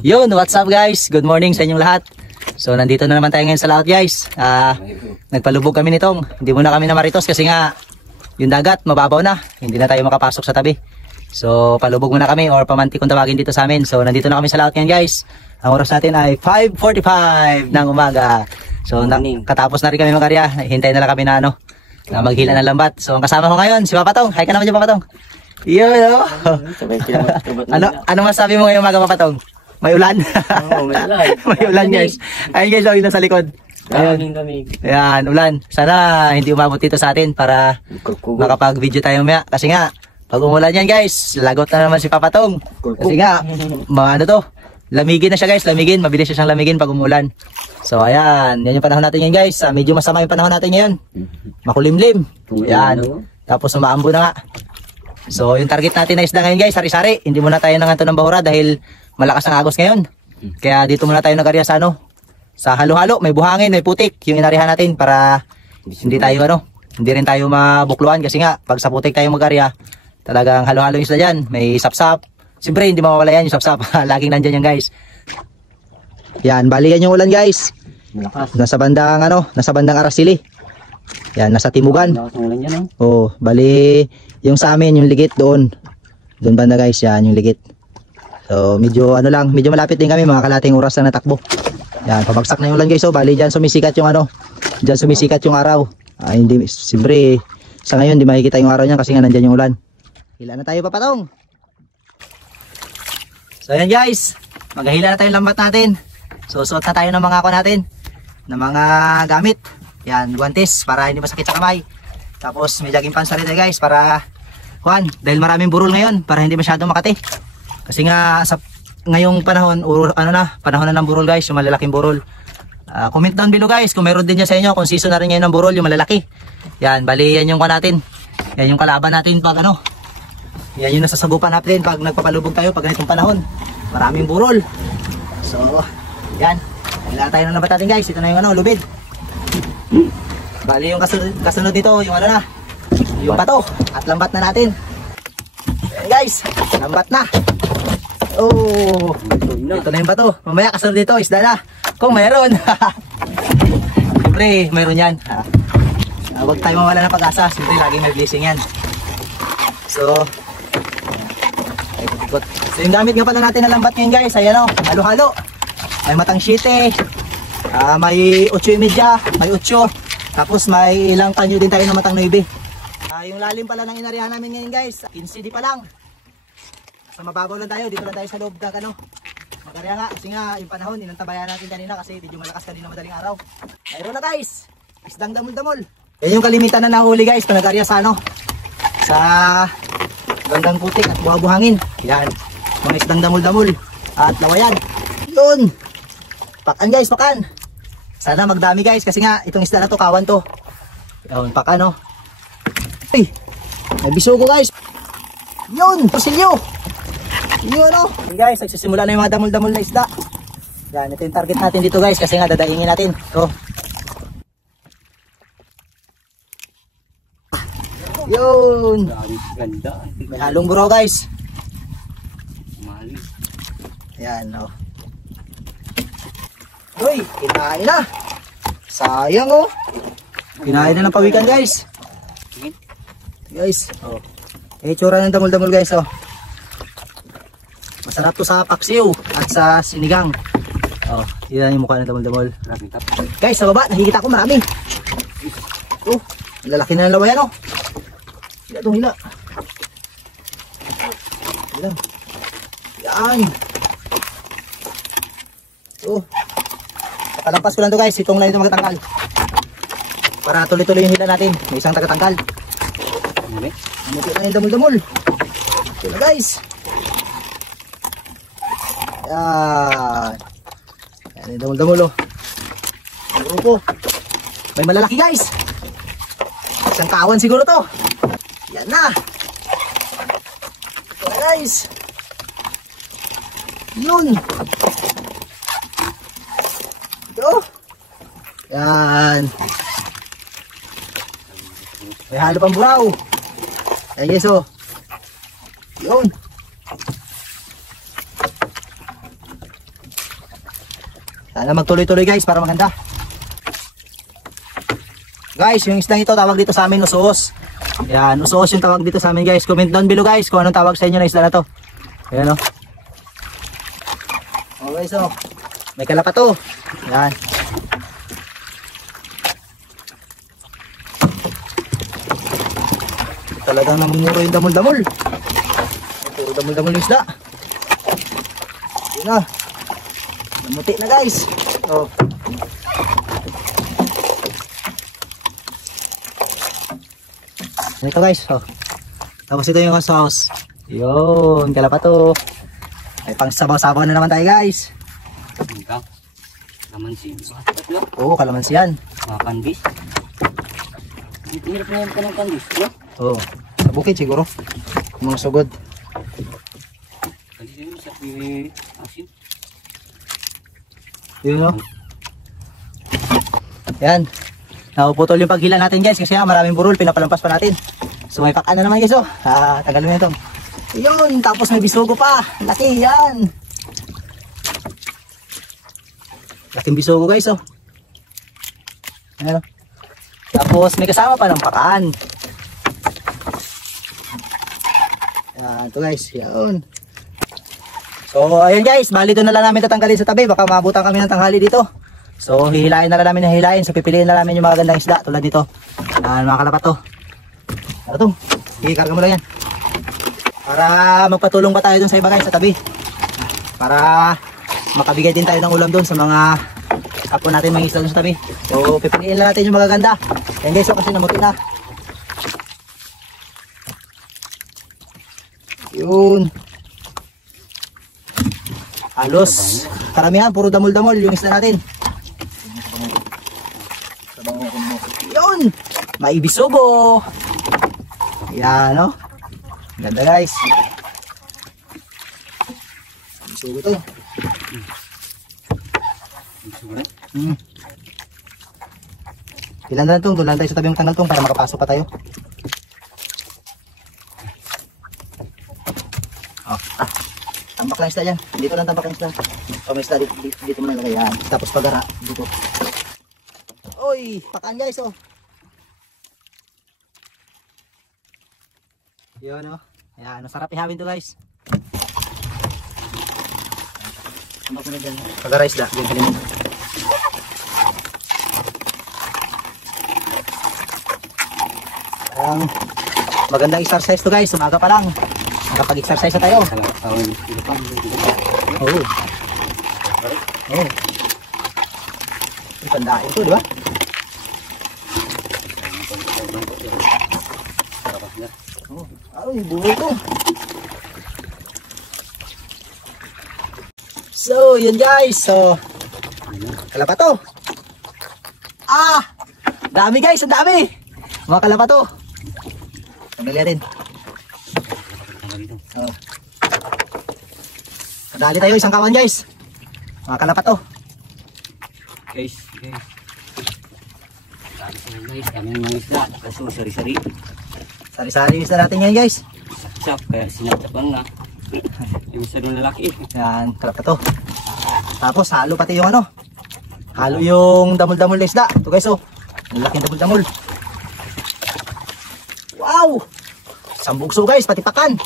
Yun, what's up guys? Good morning sa inyong lahat. So nandito na naman tayo ngayon sa laot guys. Nagpalubog kami nitong. Hindi muna kami na maritos kasi nga yung dagat mababaw na. Hindi na tayo makapasok sa tabi. So palubog muna kami or pamanti kung tawagin dito sa amin. So nandito na kami sa laot ngayon guys. Ang oras natin ay 5:45 ng umaga. So katapos na rin kami mag-arya. Hintay na lang kami na maghila ng lambat. So ang kasama ko ngayon si Papatong. Hi ka naman dyan Papatong. Yun ano masabi mo ngayong umaga Papatong? May ulan. Oo, may ulan. May ulan guys. Ayun guys, yung nasa likod. Ayun. Ayan, ulan. Sana hindi umabot dito sa atin para makapag-video tayo maya. Kasi nga, pag umulan yan guys, lagot na naman si Papatong. Kasi nga, lamigin na siya guys, lamigin. Mabilis siya siyang lamigin pag umulan. So ayan, yan yung panahon natin ngayon guys. Medyo masama yung panahon natin ngayon. Makulimlim. Ayan. Tapos umaambo na nga. So yung target natin na isda ngayon guys, sari-sari. Hindi muna tayo nanganto ng bahura dahil malakas ang agos ngayon. Kaya dito muna tayo nag-arya sa sa halo-halo, may buhangin, may putik yung inarihan natin para hindi tayo hindi rin tayo mabukluan kasi nga pag sa putik tayo mag-arya, talagang halo-halo yung isda diyan, may sapsap. Siyempre hindi mawawala yan yung sapsap. Laging nandiyan yan guys. Yan, bali yan yung ulan guys. Nasa bandang Araceli. Yan, nasa Timugan. Oh, bali yung sa amin yung ligit doon. Doon banda guys, yan yung ligit. So medyo medyo malapit din kami, mga kalating oras na natakbo. Yan, pabagsak na yung ulan guys. So bali diyan sumisikat yung diyan sumisikat yung araw. Hindi siyempre sa ngayon hindi makikita yung araw niyan kasi nga nandiyan yung ulan. Hila na tayo Papatong. So ayan guys, maghahila na tayo lambat natin. So suot na tayo ng mga natin, ng mga gamit. Yan, guantes para hindi masakit sa kamay. Tapos may jogging pants rin tayo guys para dahil maraming burol ngayon para hindi masyadong makati. Kasi nga sa ngayong panahon panahon na ng burol guys, yung malalaking burol. Comment down below guys kung meron din niya sa inyo kung season na rin ngayon ng burol yung malalaki. Yan, bali yan yung natin. Yan yung kalaban natin pag yan yung nasasagupan natin pag nagpapalubog tayo pag ganitong panahon. Maraming burol. So, yan. Wala tayo ng labat natin guys. Ito na yung lubid. Bali yung kasunod dito yung yung bato at lambat na natin. Yan guys, lambat na. Oh, ito na yung bato. Mamaya kasunod dito, isda na. Kung mayroon. Siyempre, mayroon yan. Huwag tayo mawala ng pag-asa. Siyempre, laging may blessing yan. So yung gamit nga pala natin na lambat ngayon guys, ay halo-halo. May matang 7, may 8.5, may 8. Tapos may ilang panyo din tayo na matang 9. Yung lalim pala ng inarihan namin ngayon guys, 15 di pa lang. So mababaw lang tayo, dito lang tayo sa loob ng mag-arya nga, kasi nga yung panahon, inantabayan natin kanina kasi medyo malakas kanina madaling araw. Mayroon na guys, isdang damol-damol. Yan yung kalimitan na nahuli guys, pag nag-arya sa sa bandang putik at buha-buhangin. Yan, mga isdang damol-damol at lawayan. Yun, pakan guys, pakan. Sana magdami guys, kasi nga itong isda na to, kawan to. Yun, pakan Ay, may bisugo guys. Yun, pusilyo. Yun Yun guys, nagsisimula na yung mga damol-damol na isda. Yan, ito yung target natin dito guys, kasi nga dadaingin natin. So, yun. May halong buro guys. Ayan Uy, kinain na. Sayang kinain na ng pawikan guys. Guys, itsura ng damol-damol guys Masarap to sa paksiw at sa sinigang. Yan yung mukha ng damol-damol. Guys, sa baba nakikita ko marami. Lalaki na ng lawayan Hila itong hila. Yan. Patalampas ko lang to guys. Itong line ito magtatangkal. Para tuloy-tuloy yung hila natin. May isang tagatangkal. Namuti na yung damol-damol. Ito na guys. Yan. Yan yung damol-damol Ang grupo. May malalaki guys. Isang kawan siguro to. Yan na. Ito na guys. Yun. Ito. Yan. May halo pang buraw. Ayan guys Yun. Sana magtuloy-tuloy guys para maganda. Guys, yung isdang ito tawag dito sa amin usos. Yan, usos yung tawag dito sa amin guys. Comment down below guys kung anong tawag sa inyo na isda na to. Ayan o. Okay, so may kalapat to. Yan. Talagang namumuro yung damol-damol. Puro damol-damol yung isda. Yun na. Namuti na guys. Oh. Ito guys. Oh. Tapos ito yung sauce. Yun. Kalapat to. Ay pang sabaw-sabaw na naman tayo guys. Kalamansi. Oo, kalamansi yan. Mga kandis. Hirap na yan ka ng kandis, no? Oo. Sa bukid siguro. Mga sugod. Kandis yun sa asin. Yun o. Yan. Napuputol yung paghila natin guys kasi maraming burol. Pinapalampas pa natin. So may pakan na naman guys o. Tagal mo ito. Yun. Tapos may bisugo pa. Laki yan. Laking bisugo guys oh. Ayan o. Tapos may kasama pa ng pakaan. Yan ito guys. Yan. So ayan guys. Bali doon na lang namin tatanggalin sa tabi. Baka maabutan kami ng tanghali dito. So hihilain na lang namin na hilain. So pipiliin na namin yung mga gandang isda. Tulad dito. Mga kalapat to. Ano to? Ikarga mo lang yan. Para magpatulong pa tayo dun sa iba guys sa tabi. Para makabigay din tayo ng ulam doon sa mga kapwa natin mga isda doon sa tabi. So pipiliin lang natin yung magaganda. Yan guys, so kasi namuti na. Yun. Halos karamihan puro damol-damol yung isda natin. Yun. May bisugo. Yan o. Ganda guys. Bisugo to. Ilan na lang itong, doon lang tayo sa tabi ng tangal itong para makapasok pa tayo. Tambak lang isda dyan. Dito lang tambak lang isda. May isda dito mo lang lagay. Yan. Tapos pagara dito. Uy, pakaan guys oh. Yun oh. Ayan, masarap ihawin to guys. Tambak mo na dyan. Pagara isda. Ganyan. Magandang exercise to guys, umaga pa lang nakapag-exercise na tayo. Oo. Oo. Ipandain to, di ba? Oo. Ay, buhay to. So, yun guys. So, kalapa to. Dami guys, ang dami. Mga kalapa to. Tanggalin natin. Oh. Nadali tayo isang kawan guys. Mga kalapat to. Guys. Guys, kami mga isda. Kaso sari-sari. Sari-sari isda natin ngayon guys. Saksak, kaya sinatsapan nga. Yung isa doon lalaki. Yan, kalapat to. Tapos halo pati yung ano. Halo yung damol-damol na isda. Ito guys oh. Ang laking damol-damol. Wow! Sambugso guys, pati pakan.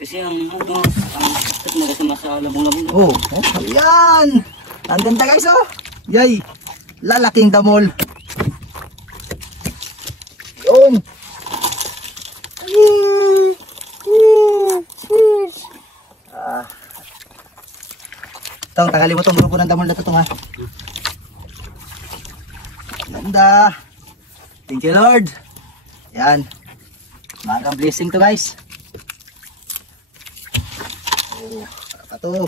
Kasi ang nagasama sa labong-labong. Oh, ayan! Ang ganda guys oh! Yay! Lalaking damol. Yun! Itong tagalin mo itong grupo ng damol na ito ha. Ganda. Thank you Lord. Yan. Magang blessing to guys. Oh, para to.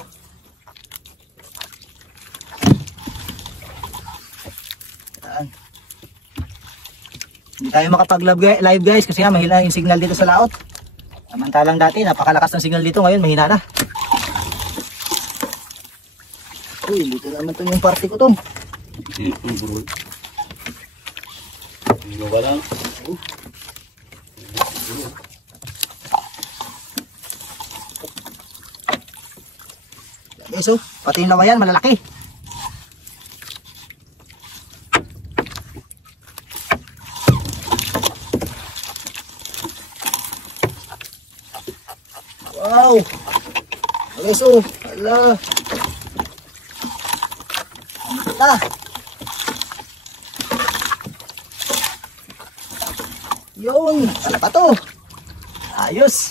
Yan. Hindi tayo makapag-live guys kasi nga mahina yung signal dito sa laot. Samantalang dati napakalakas ng signal dito, ngayon mahina na. Uy, dito naman to yung party ko to. guys, oh. Pati yung lawayan, malalaki. Wow! Guys, oh. Ala. Ah. Yun, wala pa to. Ayos.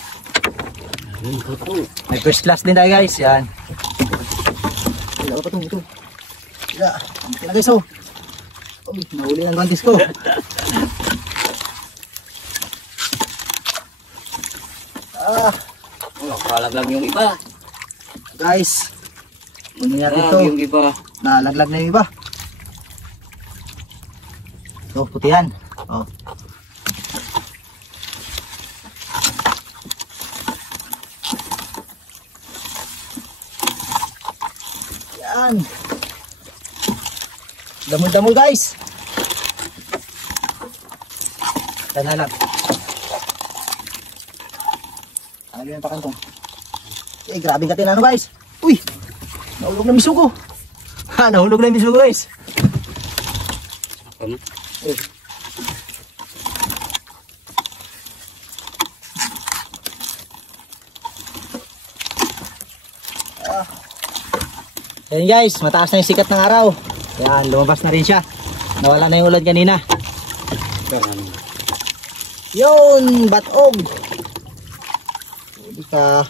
May first class din tayo guys, yan. Wala pa to, ito. Wala, wala guys, oh. Uy, nahuli ng gantis ko. Kalaglag yung iba. Guys, mangyayari ito. Yung iba. Nalaglag na yung iba. So, putihan. Oh. Yan. Damol-damol guys. Sana lang. Ano yung pakantong? Eh, grabe ka tinano guys. Uy! Nahulog na miso ko. Ha, nahulog na miso ko guys. Ano? Eh. Ayan guys, mataas na yung sikat ng araw. Ayan, lumabas na rin siya. Nawala na yung ulan kanina. Yun, batog. Hindi ka.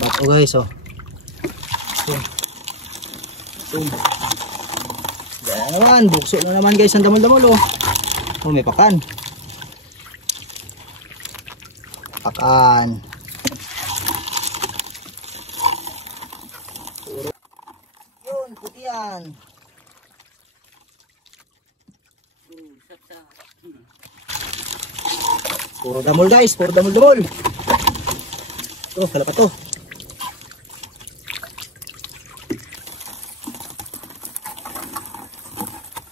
Batog guys, oh. Ayan naman, bukso na naman guys ang damol-damol, oh. Oh, may pakan. Pakan. Yun, puti yan. Puro damol guys, puro damol-damol. Oh, wala pa to.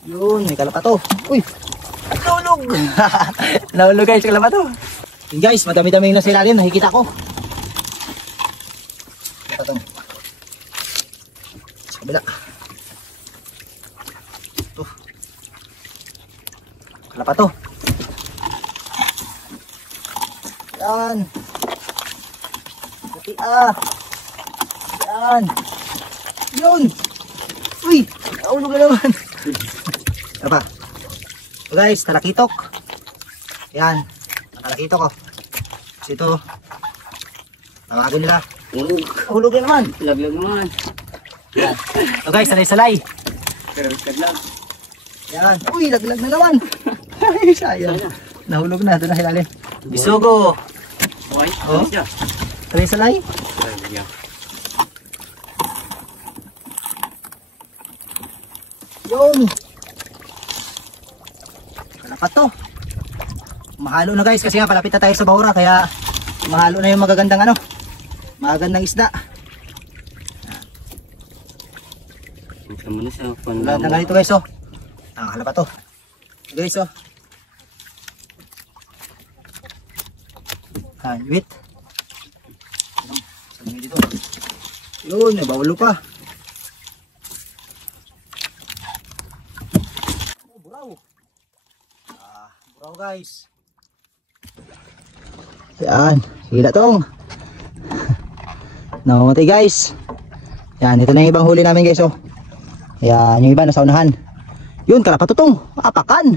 Yun, may kalapato. Uy! Nahulog! Nahulog guys, kalapato. Yun guys, madami-dami yung nasa ilalim, nakikita ko. Ito. Sa kabila. Ito. Kalapato. Yan. Puti ah. Yan. Yun. Uy! Nahulog na naman. Ano pa? So guys, talakitok. Yan. Talakitok ko. Kasi ito, tawagin nila. Hulog na naman. Laglag naman. Yan. So guys, salay-salay. Pero laglag. Yan. Uy, laglag na naman. Ay, sayang. Nahulog na. Doon na hilalim. Bisugo. Okay. Oh. Salay-salay. Yun. Kalapat to. Mahalo na guys kasi nga palapit na tayo sa bahura kaya mahalo na yung magagandang ano. Magagandang isda. Ito muna sa Lahat na ganito guys oh. Kalapat to. Guys oh. Wait. Sabi dito. Yun, may bawalo pa. Buraw guys. Yan, hila tong. Namatay guys. Yan, ito na yung ibang huli namin guys oh. Yan, yung iba nasa unahan. Yun, kalapato tong. Apakan.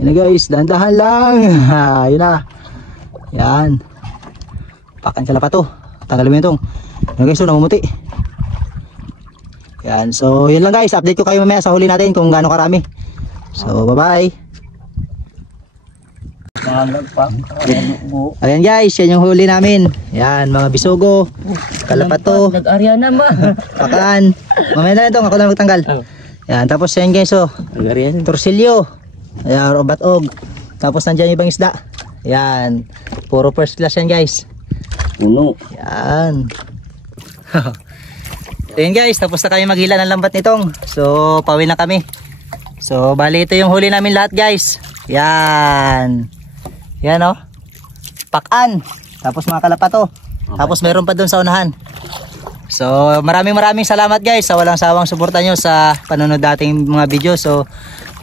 Yan na guys, dahan-dahan lang. Yun na. Yan. Pakan kalapato. Tanggalin mo yun tong. Yan guys, so namumuti. Yan, so yun lang guys. Update ko kayo mamaya sa huli natin kung gaano karami. So, bye-bye. Ayan guys, yan yung huli namin. Yan, mga bisugo, kalapato, nag-arya na ma. pakan. Mamaya na ito, ako na magtanggal. Yan, tapos yan guys, oh, torsilyo. Ayan, batog. Tapos nandyan yung ibang isda. Yan, puro first class yan guys. Puno. Yan. Ayan guys, tapos na kami maghila ng lambat nitong. So, pauwi na kami. So, bali ito yung huli namin lahat guys. Yan. Yan oh. Pakan. Tapos mga kalapato. Tapos meron pa doon sa unahan. So maraming salamat guys sa walang sawang suporta nyo sa panonood dating mga video. So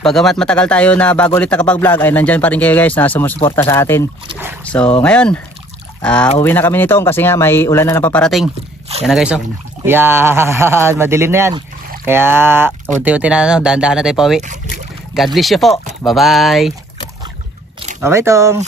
pagamat matagal tayo na bago ulit nakapag-vlog ay nandyan pa rin kayo guys na sumusuporta sa atin. So ngayon uwi na kami nito kasi nga may ulan na napaparating. Yan na guys oh. Yan, madilim na yan. Kaya unti-unti na dahan-dahan na tayo pauwi. God bless you po. Bye bye. Bye bye Tong.